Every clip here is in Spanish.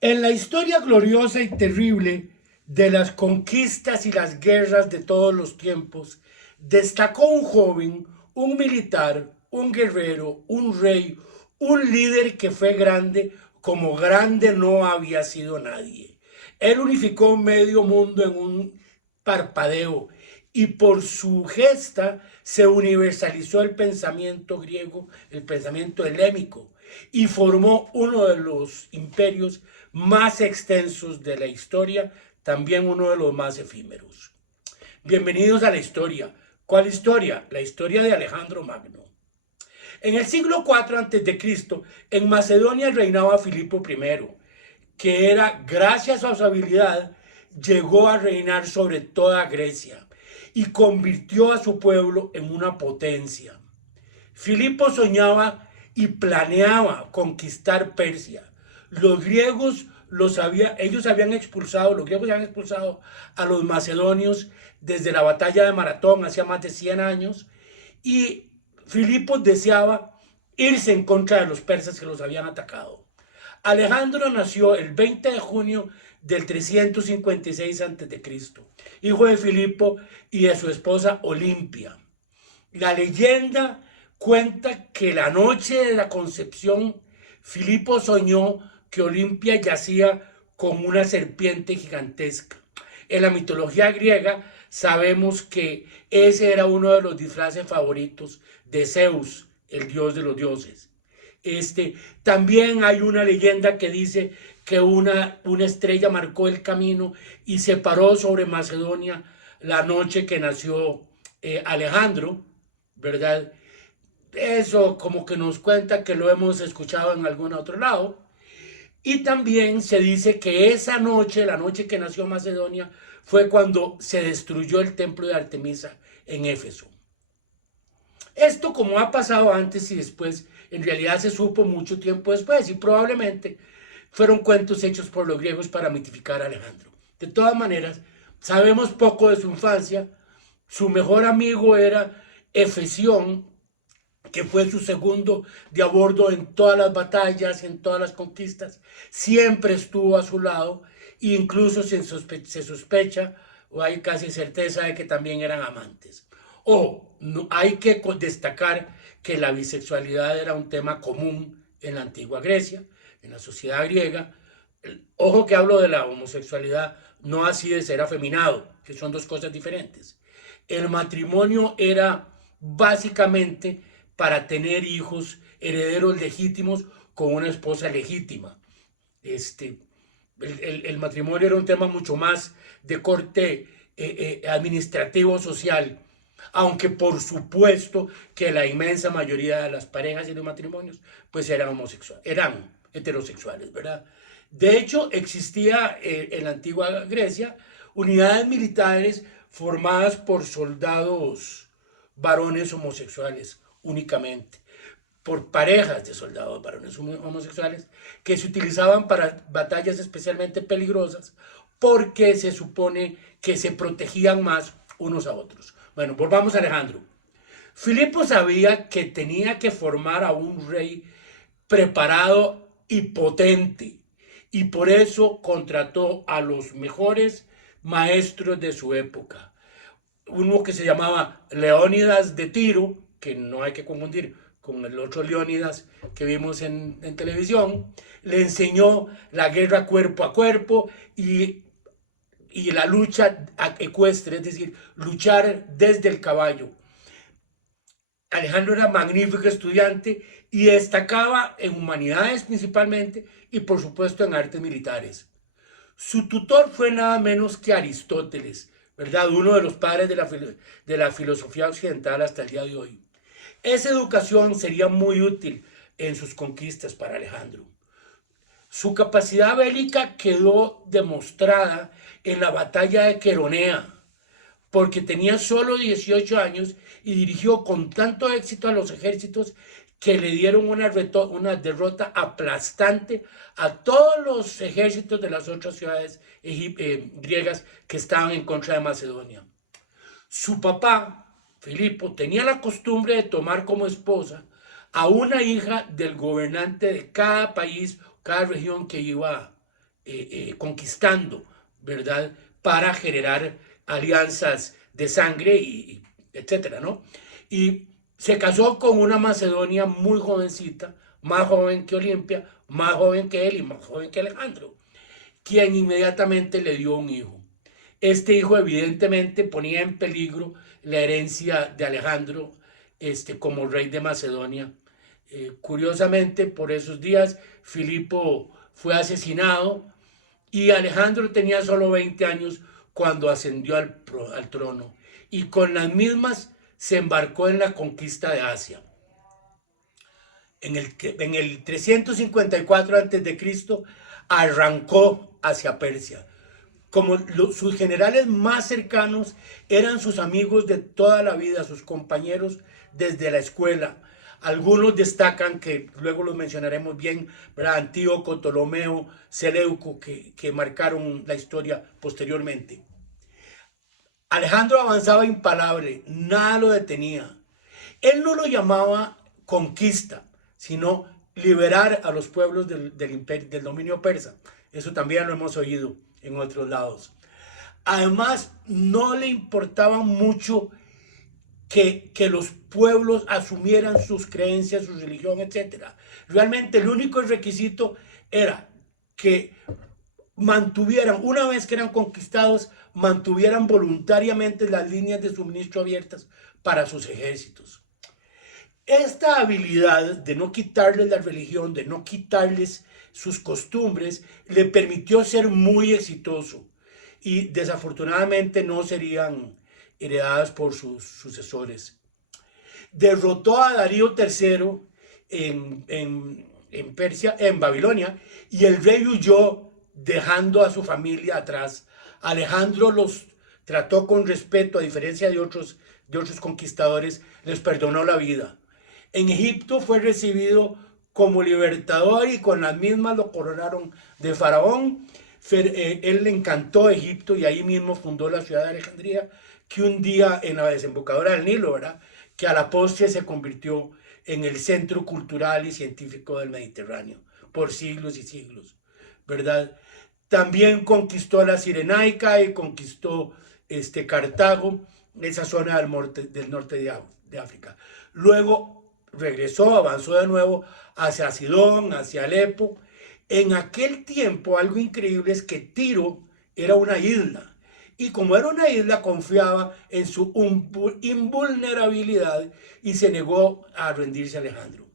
En la historia gloriosa y terrible de las conquistas y las guerras de todos los tiempos, destacó un joven, un militar, un guerrero, un rey, un líder que fue grande como grande no había sido nadie. Él unificó medio mundo en un parpadeo y por su gesta se universalizó el pensamiento griego, el pensamiento helénico, y formó uno de los imperios más extensos de la historia, también uno de los más efímeros. Bienvenidos a la historia. ¿Cuál historia? La historia de Alejandro Magno. En el siglo IV a.C., en Macedonia reinaba Filipo I, que era, gracias a su habilidad, llegó a reinar sobre toda Grecia y convirtió a su pueblo en una potencia. Filipo soñaba y planeaba conquistar Persia. Los griegos los griegos habían expulsado a los macedonios desde la batalla de Maratón hace más de 100 años y Filipo deseaba irse en contra de los persas que los habían atacado. Alejandro nació el 20 de junio del 356 a.C., hijo de Filipo y de su esposa Olimpia. La leyenda cuenta que la noche de la concepción, Filipo soñó que Olimpia yacía con una serpiente gigantesca. En la mitología griega sabemos que ese era uno de los disfraces favoritos de Zeus, el dios de los dioses. También hay una leyenda que dice que una estrella marcó el camino y se paró sobre Macedonia la noche que nació Alejandro, ¿verdad? Eso como que nos cuenta que lo hemos escuchado en algún otro lado. Y también se dice que esa noche, la noche que nació Macedonia, fue cuando se destruyó el templo de Artemisa en Éfeso. Esto, como ha pasado antes y después, en realidad se supo mucho tiempo después y probablemente fueron cuentos hechos por los griegos para mitificar a Alejandro. De todas maneras, sabemos poco de su infancia. Su mejor amigo era Efesión, que fue su segundo de a bordo en todas las batallas, en todas las conquistas. Siempre estuvo a su lado e incluso se sospecha o hay casi certeza de que también eran amantes. No, hay que destacar que la bisexualidad era un tema común en la antigua Grecia, en la sociedad griega. Ojo que hablo de la homosexualidad, no así de ser afeminado, que son dos cosas diferentes. El matrimonio era básicamente para tener hijos, herederos legítimos con una esposa legítima. El matrimonio era un tema mucho más de corte administrativo social, aunque por supuesto que la inmensa mayoría de las parejas y de matrimonios pues eran homosexuales, eran heterosexuales, ¿verdad? De hecho, existía en la antigua Grecia unidades militares formadas por soldados varones homosexuales únicamente, por parejas de soldados varones homosexuales que se utilizaban para batallas especialmente peligrosas porque se supone que se protegían más unos a otros. Bueno, volvamos a Alejandro. Filipo sabía que tenía que formar a un rey preparado y potente y por eso contrató a los mejores maestros de su época. Uno que se llamaba Leónidas de Tiro, que no hay que confundir con el otro Leónidas que vimos en televisión, le enseñó la guerra cuerpo a cuerpo y la lucha ecuestre, es decir, luchar desde el caballo. Alejandro era magnífico estudiante y destacaba en humanidades principalmente y por supuesto en artes militares. Su tutor fue nada menos que Aristóteles, ¿verdad? Uno de los padres de la filosofía occidental hasta el día de hoy. Esa educación sería muy útil en sus conquistas para Alejandro. Su capacidad bélica quedó demostrada en la batalla de Queronea, porque tenía solo 18 años y dirigió con tanto éxito a los ejércitos que le dieron una derrota aplastante a todos los ejércitos de las otras ciudades griegas que estaban en contra de Macedonia. Su papá, Filipo, tenía la costumbre de tomar como esposa a una hija del gobernante de cada país, cada región que iba conquistando, ¿verdad? Para generar alianzas de sangre, y etcétera, ¿no? Y se casó con una macedonia muy jovencita, más joven que Olimpia, más joven que él y más joven que Alejandro, quien inmediatamente le dio un hijo. Este hijo evidentemente ponía en peligro la herencia de Alejandro como rey de Macedonia. Curiosamente, por esos días, Filipo fue asesinado y Alejandro tenía solo 20 años cuando ascendió al trono, y con las mismas se embarcó en la conquista de Asia. En el 354 a.C. arrancó hacia Persia. Como sus generales más cercanos eran sus amigos de toda la vida, sus compañeros desde la escuela. Algunos destacan, que luego los mencionaremos bien, ¿verdad? Antíoco, Ptolomeo, Seleuco, que marcaron la historia posteriormente. Alejandro avanzaba impalable, nada lo detenía. Él no lo llamaba conquista, sino liberar a los pueblos del dominio persa. Eso también lo hemos oído en otros lados. Además, no le importaba mucho que los pueblos asumieran sus creencias, su religión, etc. Realmente el único requisito era que mantuvieran, una vez que eran conquistados, mantuvieran voluntariamente las líneas de suministro abiertas para sus ejércitos. Esta habilidad de no quitarles la religión, de no quitarles sus costumbres, le permitió ser muy exitoso, y desafortunadamente no serían heredadas por sus sucesores. Derrotó a Darío III en Persia, en Babilonia, y el rey huyó dejando a su familia atrás. Alejandro los trató con respeto, a diferencia de otros conquistadores, les perdonó la vida. En Egipto fue recibido como libertador y con las mismas lo coronaron de faraón. Él le encantó Egipto y ahí mismo fundó la ciudad de Alejandría, que un día en la desembocadura del Nilo, ¿verdad?, que a la postre se convirtió en el centro cultural y científico del Mediterráneo por siglos y siglos, ¿verdad? También conquistó la Cirenaica y conquistó Cartago, esa zona del norte de África. Luego regresó, avanzó de nuevo hacia Sidón, hacia Alepo. En aquel tiempo, algo increíble es que Tiro era una isla, y como era una isla, confiaba en su invulnerabilidad y se negó a rendirse a Alejandro.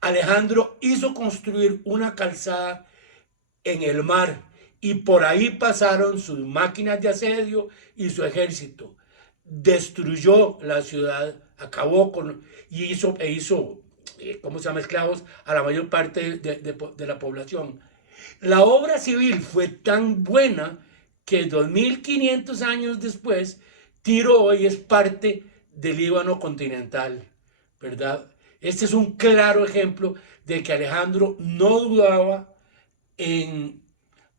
Alejandro hizo construir una calzada en el mar, y por ahí pasaron sus máquinas de asedio y su ejército. Destruyó la ciudad, acabó con, y hizo esclavos a la mayor parte de la población. La obra civil fue tan buena que 2500 años después, Tiro hoy es parte del Líbano continental, ¿verdad? Este es un claro ejemplo de que Alejandro no dudaba en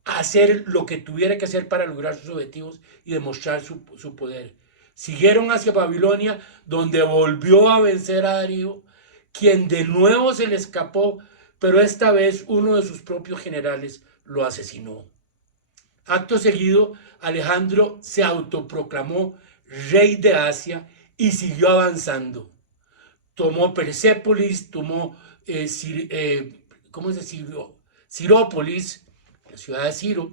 hacer lo que tuviera que hacer para lograr sus objetivos y demostrar su poder. Siguieron hacia Babilonia, donde volvió a vencer a Darío, quien de nuevo se le escapó, pero esta vez uno de sus propios generales lo asesinó. Acto seguido, Alejandro se autoproclamó rey de Asia y siguió avanzando. Tomó Persépolis, tomó Cirópolis, la ciudad de Ciro,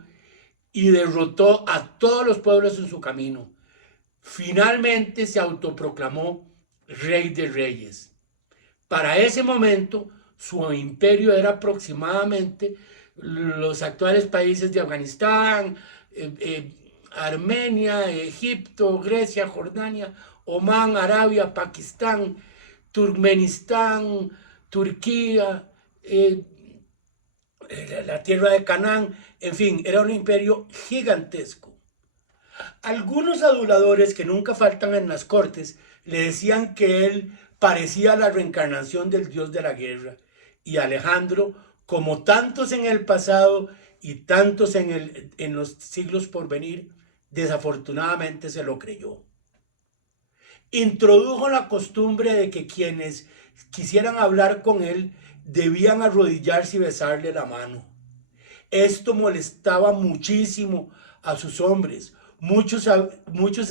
y derrotó a todos los pueblos en su camino. Finalmente se autoproclamó rey de reyes. Para ese momento, su imperio era aproximadamente los actuales países de Afganistán, Armenia, Egipto, Grecia, Jordania, Omán, Arabia, Pakistán, Turkmenistán, Turquía, la tierra de Canaán. En fin, era un imperio gigantesco. Algunos aduladores que nunca faltan en las cortes le decían que él parecía la reencarnación del dios de la guerra, y Alejandro, como tantos en el pasado y tantos en los siglos por venir, desafortunadamente se lo creyó. Introdujo la costumbre de que quienes quisieran hablar con él debían arrodillarse y besarle la mano. Esto molestaba muchísimo a sus hombres. Muchos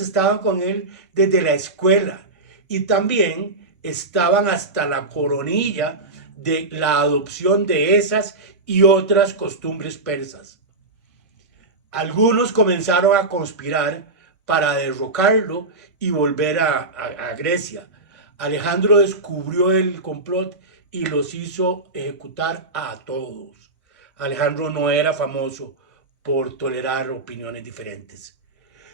estaban con él desde la escuela y también estaban hasta la coronilla de la adopción de esas y otras costumbres persas. Algunos comenzaron a conspirar para derrocarlo y volver a Grecia. Alejandro descubrió el complot y los hizo ejecutar a todos. Alejandro no era famoso por tolerar opiniones diferentes.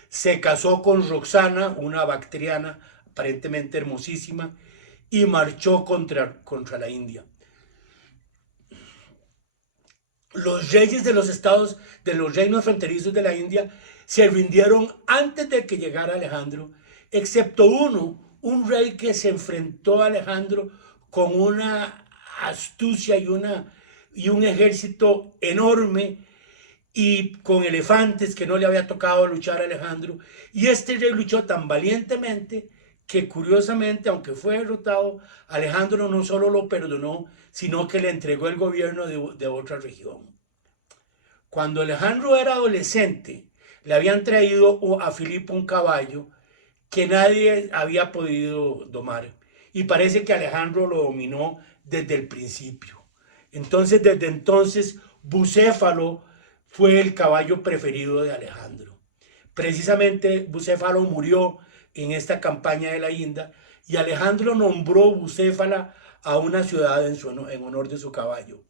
Se casó con Roxana, una bactriana aparentemente hermosísima, y marchó contra la India. Los reyes de los reinos fronterizos de la India se rindieron antes de que llegara Alejandro, excepto uno, un rey que se enfrentó a Alejandro con una astucia y un ejército enorme y con elefantes que no le había tocado luchar a Alejandro. Y este rey luchó tan valientemente que curiosamente, aunque fue derrotado, Alejandro no solo lo perdonó, sino que le entregó el gobierno de otra región. Cuando Alejandro era adolescente, le habían traído a Filipo un caballo que nadie había podido domar. Y parece que Alejandro lo dominó desde el principio. Entonces, desde entonces, Bucéfalo fue el caballo preferido de Alejandro. Precisamente, Bucéfalo murió en esta campaña de la India y Alejandro nombró Bucéfala a una ciudad en honor de su caballo.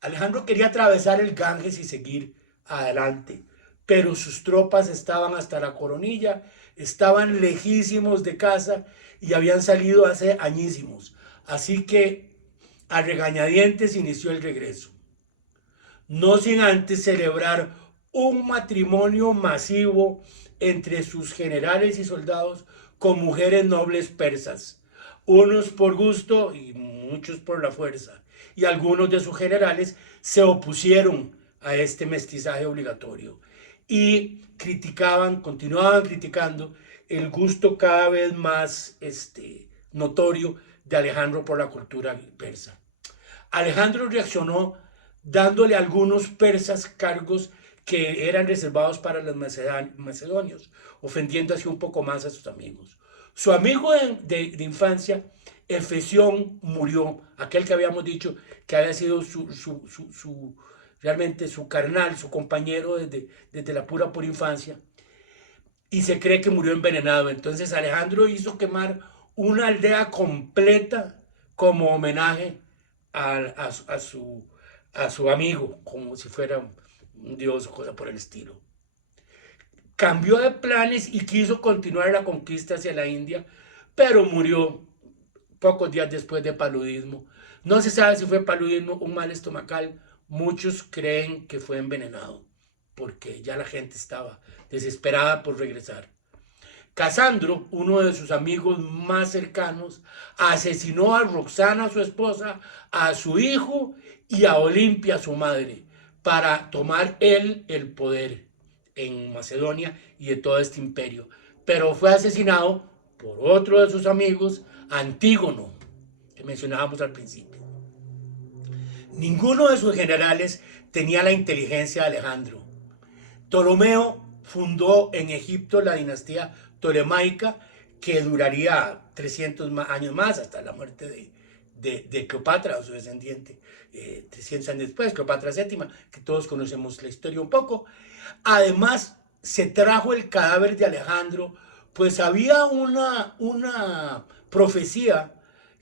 Alejandro quería atravesar el Ganges y seguir adelante, pero sus tropas estaban hasta la coronilla, estaban lejísimos de casa y habían salido hace añísimos. Así que a regañadientes inició el regreso. No sin antes celebrar un matrimonio masivo entre sus generales y soldados con mujeres nobles persas, unos por gusto y muchos por la fuerza, y algunos de sus generales se opusieron a este mestizaje obligatorio y continuaban criticando el gusto cada vez más notorio de Alejandro por la cultura persa. Alejandro reaccionó dándole a algunos persas cargos que eran reservados para los macedonios, ofendiendo así un poco más a sus amigos. Su amigo de infancia, Efesión, murió, aquel que habíamos dicho que había sido realmente su carnal, su compañero desde la pura infancia, y se cree que murió envenenado. Entonces Alejandro hizo quemar una aldea completa como homenaje a su amigo, como si fuera un dios o cosa por el estilo. Cambió de planes y quiso continuar la conquista hacia la India, pero murió pocos días después de paludismo. No se sabe si fue paludismo o un mal estomacal. Muchos creen que fue envenenado, porque ya la gente estaba desesperada por regresar. Casandro, uno de sus amigos más cercanos, asesinó a Roxana, su esposa, a su hijo y a Olimpia, su madre, para tomar él el poder en Macedonia y de todo este imperio. Pero fue asesinado por otro de sus amigos, Antígono, que mencionábamos al principio. Ninguno de sus generales tenía la inteligencia de Alejandro. Ptolomeo fundó en Egipto la dinastía tolemaica, que duraría 300 años más hasta la muerte de Cleopatra o su descendiente, 300 años después, Cleopatra VII, que todos conocemos la historia un poco. Además, se trajo el cadáver de Alejandro, pues había una profecía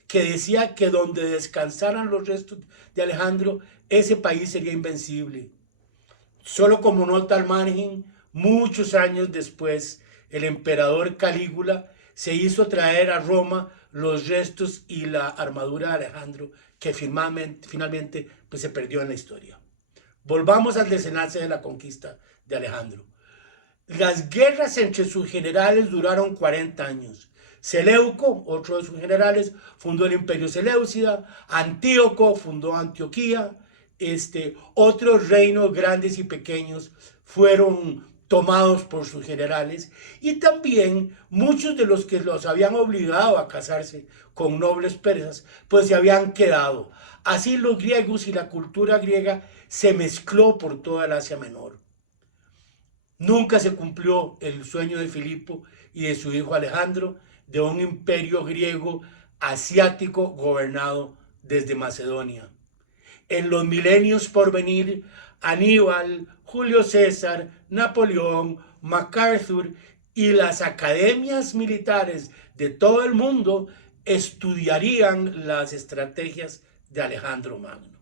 que decía que donde descansaran los restos de Alejandro, ese país sería invencible. Solo como nota al margen, muchos años después, el emperador Calígula se hizo traer a Roma los restos y la armadura de Alejandro, que finalmente pues, se perdió en la historia. Volvamos al desenlace de la conquista de Alejandro. Las guerras entre sus generales duraron 40 años. Seleuco, otro de sus generales, fundó el imperio Seleucida. Antíoco fundó Antioquía. Otros reinos grandes y pequeños fueron tomados por sus generales, y también muchos de los que los habían obligado a casarse con nobles persas, pues se habían quedado. Así los griegos y la cultura griega se mezcló por toda el Asia Menor. Nunca se cumplió el sueño de Filipo y de su hijo Alejandro de un imperio griego asiático gobernado desde Macedonia. En los milenios por venir, Aníbal, Julio César, Napoleón, MacArthur y las academias militares de todo el mundo estudiarían las estrategias de Alejandro Magno.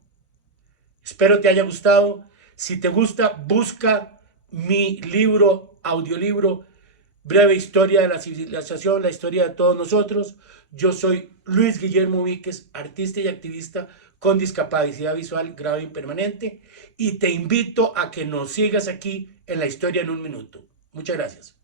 Espero te haya gustado. Si te gusta, busca mi audiolibro, Breve Historia de la Civilización, la historia de todos nosotros. Yo soy Luis Guillermo Víquez, artista y activista con discapacidad visual grave y permanente, y te invito a que nos sigas aquí en La Historia en un Minuto. Muchas gracias.